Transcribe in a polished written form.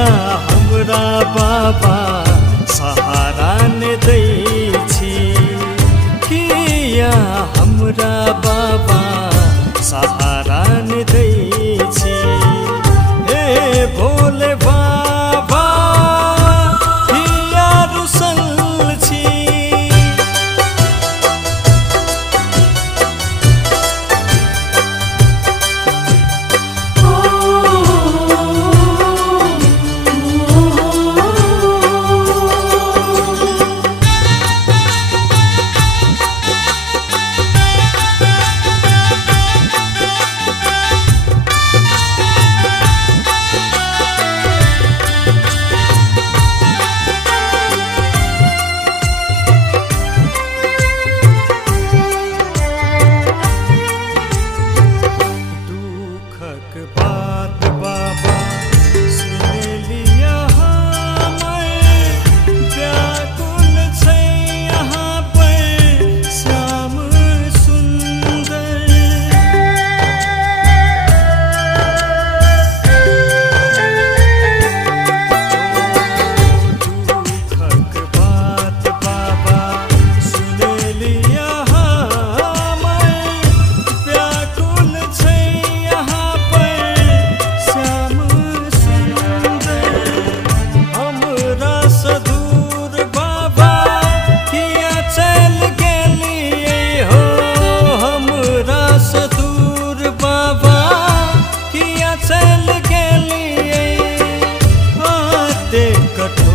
किया हमरा बाबा सहारा ने दै छी, किया हमरा बाबा सहारा ने दै छी। हे भोले बाबा किया रुसल छी। बात बाबा सुन लिया हमें, व्याकुल छै यहाँ पर श्याम सुंदर। दुखक बात बाबा सुन लिया हमें, व्याकुल छै कठोर